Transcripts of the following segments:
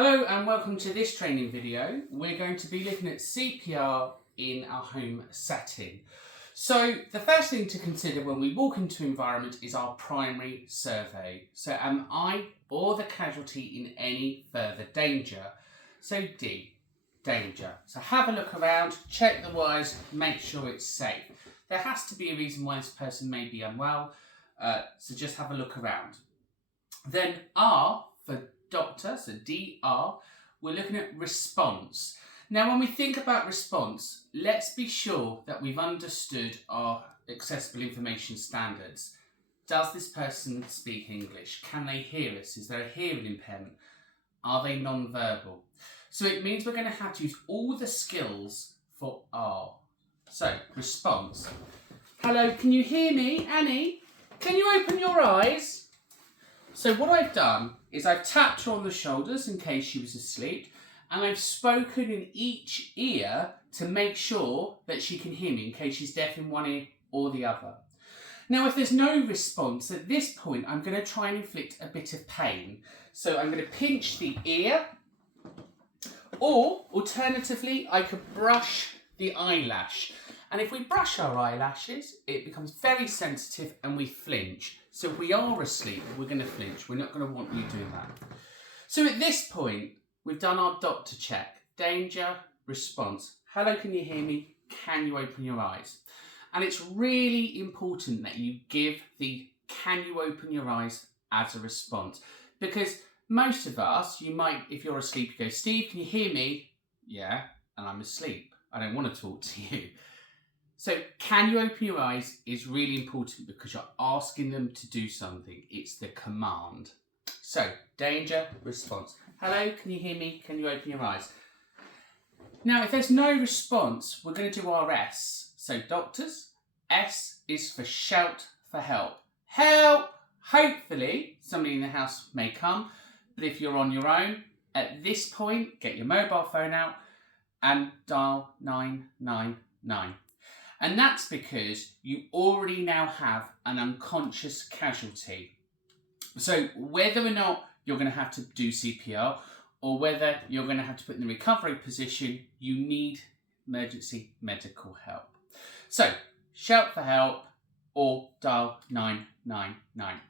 Hello and welcome to this training video. We're going to be looking at CPR in our home setting. So the first thing to consider when we walk into environment is our primary survey. So am I or the casualty in any further danger? So D, danger. So have a look around, check the wires, make sure it's safe. There has to be a reason why this person may be unwell, so just have a look around. Then R for doctor, so DR, we're looking at response. Now when we think about response, let's be sure that we've understood our accessible information standards. Does this person speak English? Can they hear us? Is there a hearing impairment? Are they non-verbal? So it means we're going to have to use all the skills for R. So, response. Hello, can you hear me? Annie, can you open your eyes? So what I've done is I've tapped her on the shoulders in case she was asleep, and I've spoken in each ear to make sure that she can hear me in case she's deaf in one ear or the other. Now if there's no response, at this point I'm going to try and inflict a bit of pain. So I'm going to pinch the ear, or alternatively I could brush the eyelash. And if we brush our eyelashes, it becomes very sensitive and we flinch. So if we are asleep, we're going to flinch. We're not going to want you doing that. So at this point, we've done our doctor check. Danger, response. Hello, can you hear me? Can you open your eyes? And it's really important that you give the can you open your eyes as a response. Because most of us, you might, if you're asleep, you go, Steve, can you hear me? Yeah, and I'm asleep. I don't want to talk to you. So can you open your eyes is really important because you're asking them to do something. It's the command. So danger, response. Hello, can you hear me? Can you open your eyes? Now, if there's no response, we're going to do our S. So doctors, S is for shout for help. Help! Hopefully somebody in the house may come, but if you're on your own, at this point, get your mobile phone out and dial 999. And that's because you already now have an unconscious casualty. So whether or not you're going to have to do CPR or whether you're going to have to put in the recovery position, you need emergency medical help. So shout for help or dial 999.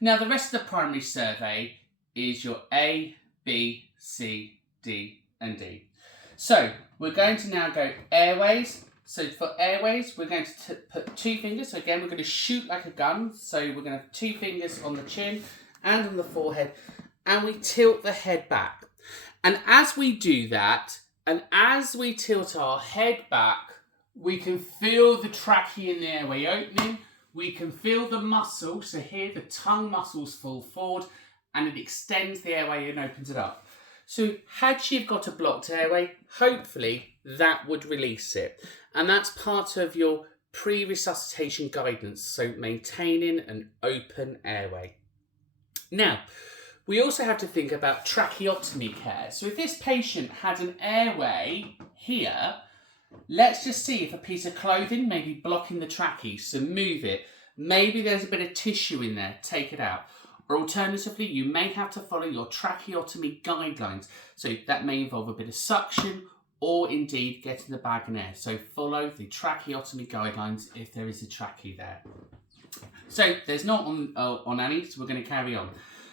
Now the rest of the primary survey is your A, B, C, D and D. So we're going to now go airways. So for airways, we're going to put two fingers. So again, we're going to shoot like a gun. So we're going to have two fingers on the chin and on the forehead. And we tilt the head back. And as we do that, and as we tilt our head back, we can feel the trachea and the airway opening. We can feel the muscle. So here, the tongue muscles fall forward and it extends the airway and opens it up. So had she have got a blocked airway, hopefully that would release it. And that's part of your pre-resuscitation guidance, so maintaining an open airway. Now, we also have to think about tracheotomy care. So if this patient had an airway here, let's just see if a piece of clothing may be blocking the trachea, so move it. Maybe there's a bit of tissue in there, take it out. Or alternatively, you may have to follow your tracheotomy guidelines. So that may involve a bit of suction or indeed getting the bag in air. So follow the tracheotomy guidelines if there is a trachea there. So there's not on Annie, so we're going to carry on.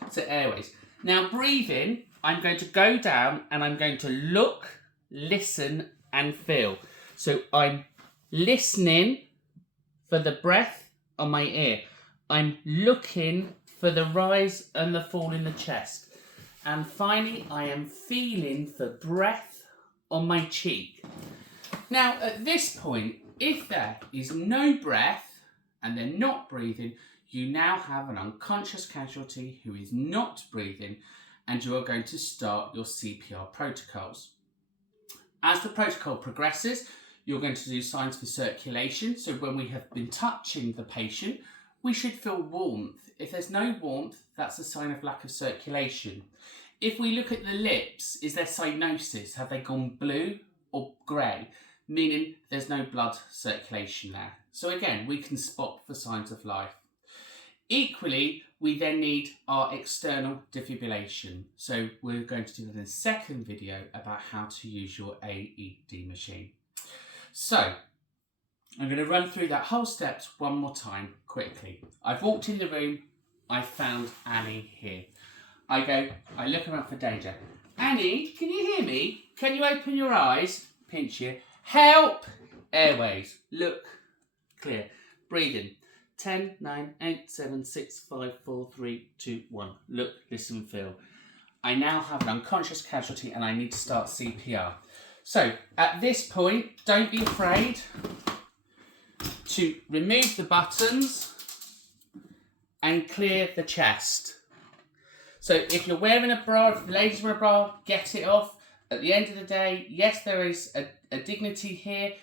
So airways. Now breathing, I'm going to go down and I'm going to look, listen and feel. So I'm listening for the breath on my ear. I'm looking for the rise and the fall in the chest. And finally, I am feeling for breath on my cheek. Now, at this point, if there is no breath and they're not breathing, you now have an unconscious casualty who is not breathing, and you are going to start your CPR protocols. As the protocol progresses, you're going to do signs for circulation. So when we have been touching the patient, we should feel warmth. If there's no warmth, that's a sign of lack of circulation. If we look at the lips, is there cyanosis? Have they gone blue or grey? Meaning there's no blood circulation there. So again, we can spot for signs of life. Equally, we then need our external defibrillation. So we're going to do that in a second video about how to use your AED machine. So I'm going to run through that whole steps one more time quickly. I've walked in the room, I found Annie here. I look around for danger. Annie, can you hear me? Can you open your eyes? Pinch you. Help! Airways. Look. Clear. Breathe in. 10, 9, 8, 7, 6, 5, 4, 3, 2, 1. Look, listen, feel. I now have an unconscious casualty and I need to start CPR. So, at this point, don't be afraid to remove the buttons and clear the chest. So if you're wearing a bra, if the ladies wear a bra, get it off. At the end of the day, yes, there is a dignity here,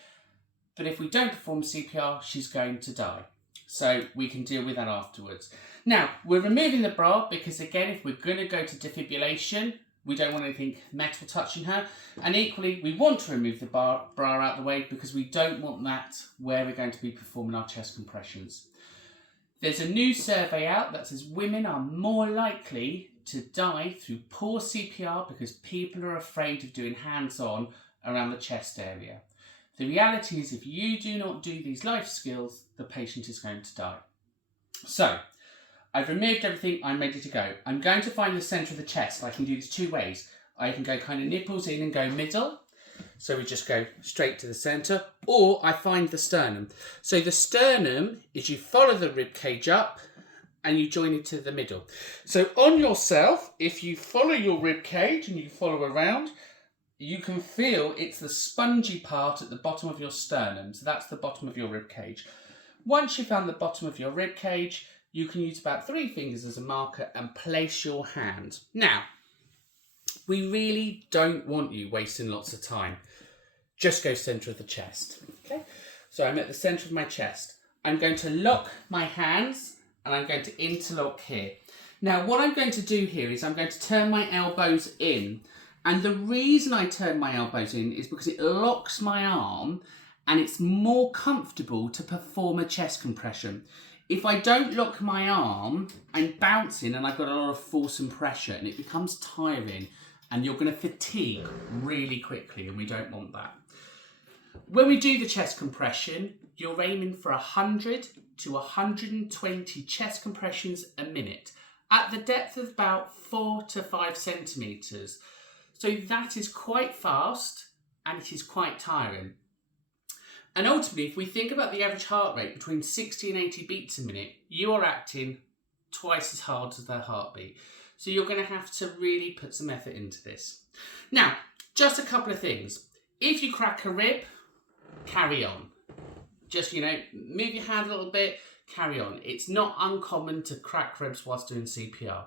but if we don't perform CPR, she's going to die. So we can deal with that afterwards. Now, we're removing the bra because, again, if we're going to go to defibrillation, we don't want anything metal touching her. And equally, we want to remove the bra out the way because we don't want that where we're going to be performing our chest compressions. There's a new survey out that says women are more likely to die through poor CPR because people are afraid of doing hands-on around the chest area. The reality is if you do not do these life skills, the patient is going to die. So, I've removed everything, I'm ready to go. I'm going to find the centre of the chest. I can do this two ways. I can go kind of nipples in and go middle. So we just go straight to the centre. Or I find the sternum. So the sternum is you follow the rib cage up and you join it to the middle. So on yourself, if you follow your rib cage and you follow around, you can feel it's the spongy part at the bottom of your sternum. So that's the bottom of your rib cage. Once you've found the bottom of your rib cage, you can use about 3 fingers as a marker and place your hand. Now, we really don't want you wasting lots of time. Just go centre of the chest. Okay? So I'm at the centre of my chest. I'm going to lock my hands and I'm going to interlock here. Now, what I'm going to do here is I'm going to turn my elbows in. And the reason I turn my elbows in is because it locks my arm and it's more comfortable to perform a chest compression. If I don't lock my arm, I'm bouncing and I've got a lot of force and pressure and it becomes tiring and you're going to fatigue really quickly and we don't want that. When we do the chest compression, you're aiming for 100 to 120 chest compressions a minute at the depth of about 4 to 5 centimetres. So that is quite fast and it is quite tiring. And ultimately, if we think about the average heart rate between 60 and 80 beats a minute, you are acting twice as hard as their heartbeat. So you're going to have to really put some effort into this. Now, just a couple of things. If you crack a rib, carry on. Just, move your hand a little bit, carry on. It's not uncommon to crack ribs whilst doing CPR.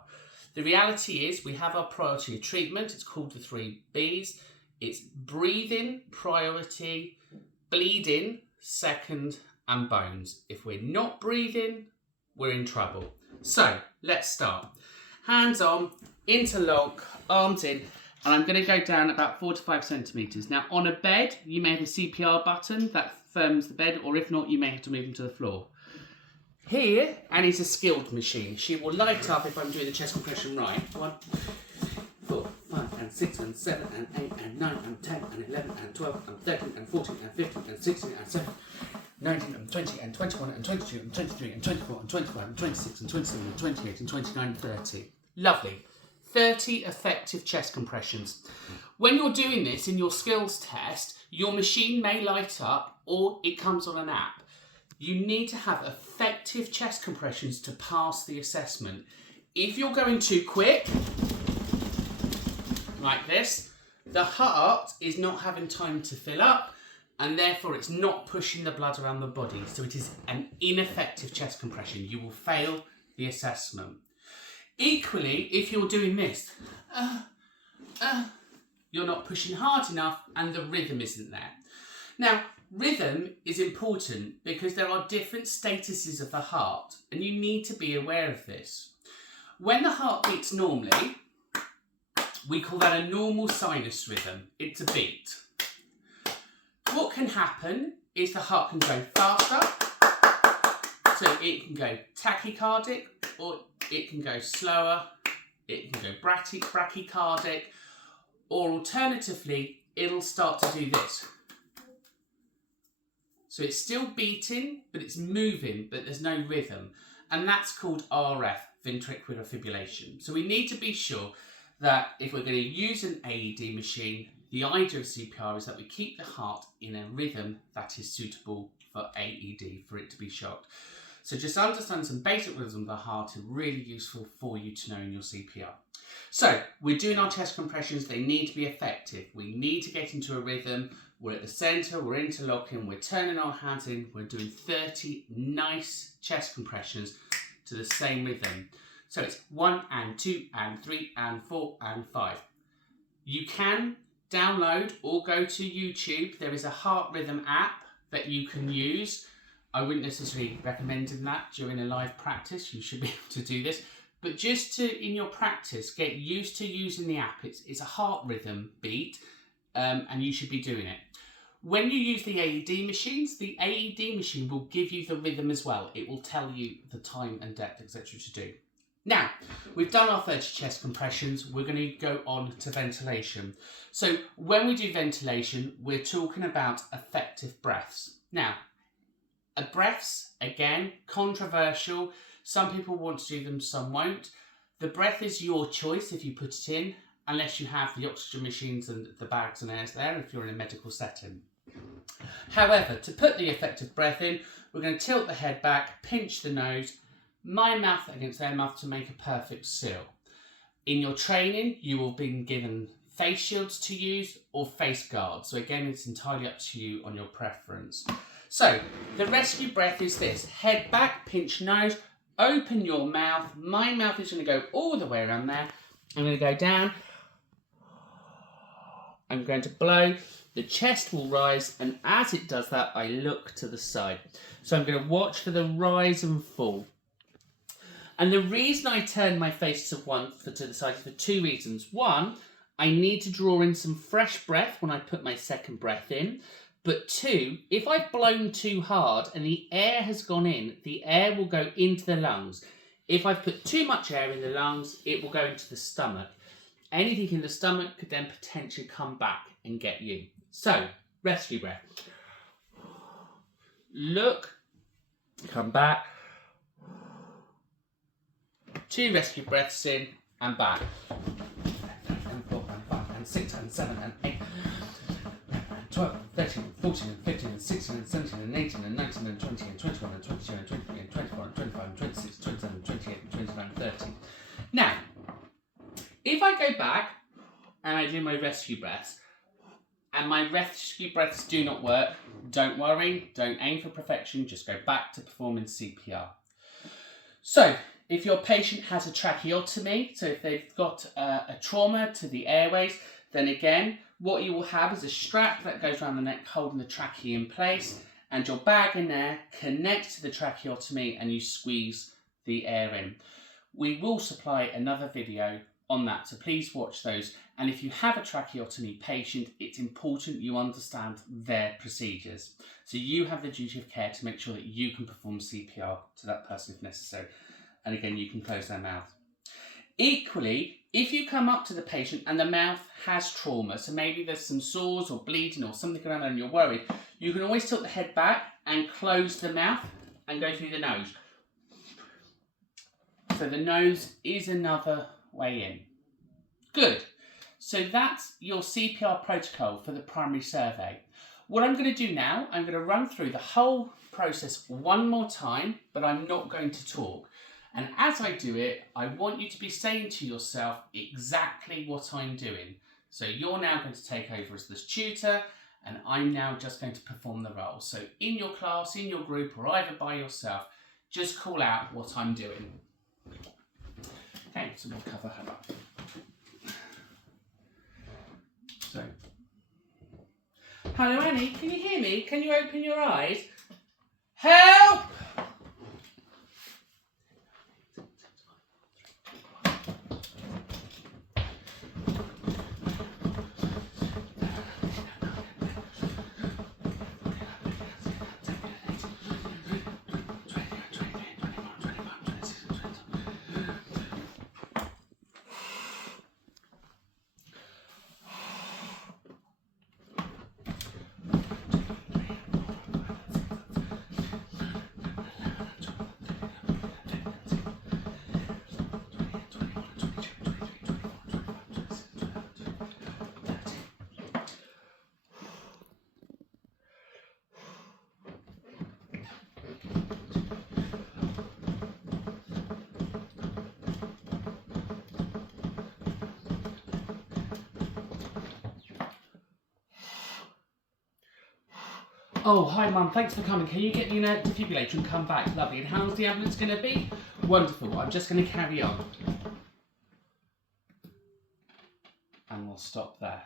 The reality is we have our priority of treatment. It's called the 3 Bs. It's breathing, priority, bleeding, second, and bones. If we're not breathing, we're in trouble. So, let's start. Hands on, interlock, arms in, and I'm going to go down about 4 to 5 centimetres. Now, on a bed, you may have a CPR button that firms the bed, or if not, you may have to move them to the floor. Here, Annie's a skilled machine. She will light up if I'm doing the chest compression right. 1, 4, 5, and 6, and 7, and 8, and 9, and 10, and 11, and 12, and 13, and 14, and 15, and 16, and 17, 19, and 20, and 21, and 22, and 23, and 24, and 25, and 26, and 27, and 28, and 29, and 30. Lovely. 30 effective chest compressions. When you're doing this in your skills test, your machine may light up or it comes on an app. You need to have effective chest compressions to pass the assessment. If you're going too quick, like this, the heart is not having time to fill up and therefore it's not pushing the blood around the body. So it is an ineffective chest compression. You will fail the assessment. Equally, if you're doing this, you're not pushing hard enough and the rhythm isn't there. Now, rhythm is important because there are different statuses of the heart and you need to be aware of this. When the heart beats normally, we call that a normal sinus rhythm. It's a beat. What can happen is the heart can go faster, so it can go tachycardic or it can go slower, it can go brachycardic, or alternatively, it'll start to do this. So it's still beating, but it's moving, but there's no rhythm. And that's called RF, ventricular fibrillation. So we need to be sure that if we're going to use an AED machine, the idea of CPR is that we keep the heart in a rhythm that is suitable for AED, for it to be shocked. So just understand some basic rhythm of the heart are really useful for you to know in your CPR. So we're doing our chest compressions. They need to be effective. We need to get into a rhythm. We're at the centre, we're interlocking, we're turning our hands in, we're doing 30 nice chest compressions to the same rhythm. So it's 1 and 2 and 3 and 4 and 5. You can download or go to YouTube. There is a heart rhythm app that you can use. I wouldn't necessarily recommend that during a live practice. You should be able to do this. But just to, in your practice, get used to using the app. It's a heart rhythm beat, and you should be doing it. When you use the AED machines, the AED machine will give you the rhythm as well. It will tell you the time and depth, etc. to do. Now, we've done our 30 chest compressions. We're going to go on to ventilation. So when we do ventilation, we're talking about effective breaths. Now, breaths, again, controversial. Some people want to do them, some won't. The breath is your choice if you put it in, unless you have the oxygen machines and the bags and airs there if you're in a medical setting. However, to put the effective breath in, we're going to tilt the head back, pinch the nose, my mouth against their mouth to make a perfect seal. In your training, you will be given face shields to use or face guards. So again, it's entirely up to you on your preference. So the rescue breath is this: head back, pinch nose, open your mouth. My mouth is going to go all the way around there. I'm going to go down. I'm going to blow. The chest will rise, and as it does that, I look to the side. So I'm going to watch for the rise and fall. And the reason I turn my face to the side is for two reasons. One, I need to draw in some fresh breath when I put my second breath in. But two, if I've blown too hard and the air has gone in, the air will go into the lungs. If I've put too much air in the lungs, it will go into the stomach. Anything in the stomach could then potentially come back and get you. So, rescue breath. Look, come back. 2 rescue breaths in and back. And 4 and 5 and 6 and 7 and 8 and 12 and 13 and 14 and 15 and 16 and 17 and 18 and 19 and 20 and 21 and 22 and 23 and 24 and 25 and 26, 27, 28 and 29 and 30. Now, if I go back and I do my rescue breaths and my rescue breaths do not work, don't worry, don't aim for perfection, just go back to performing CPR. So, if your patient has a tracheotomy, so if they've got a trauma to the airways, then again, what you will have is a strap that goes around the neck holding the trachea in place, and your bag in there connects to the tracheotomy and you squeeze the air in. We will supply another video on that, so please watch those. And if you have a tracheotomy patient, it's important you understand their procedures. So you have the duty of care to make sure that you can perform CPR to that person if necessary. And again, you can close their mouth. Equally, if you come up to the patient and the mouth has trauma, so maybe there's some sores or bleeding or something around there and you're worried, you can always tilt the head back and close the mouth and go through the nose. So the nose is another way in. Good. So that's your CPR protocol for the primary survey. What I'm going to do now, I'm going to run through the whole process one more time, but I'm not going to talk. And as I do it, I want you to be saying to yourself exactly what I'm doing. So you're now going to take over as this tutor, and I'm now just going to perform the role. So in your class, in your group, or either by yourself, just call out what I'm doing. Okay, so we'll cover her up. So, hello Annie, can you hear me? Can you open your eyes? Help! Oh, hi Mum, thanks for coming. Can you get me in a defibrillator and come back? Lovely. And how's the ambulance going to be? Wonderful. I'm just going to carry on. And we'll stop there.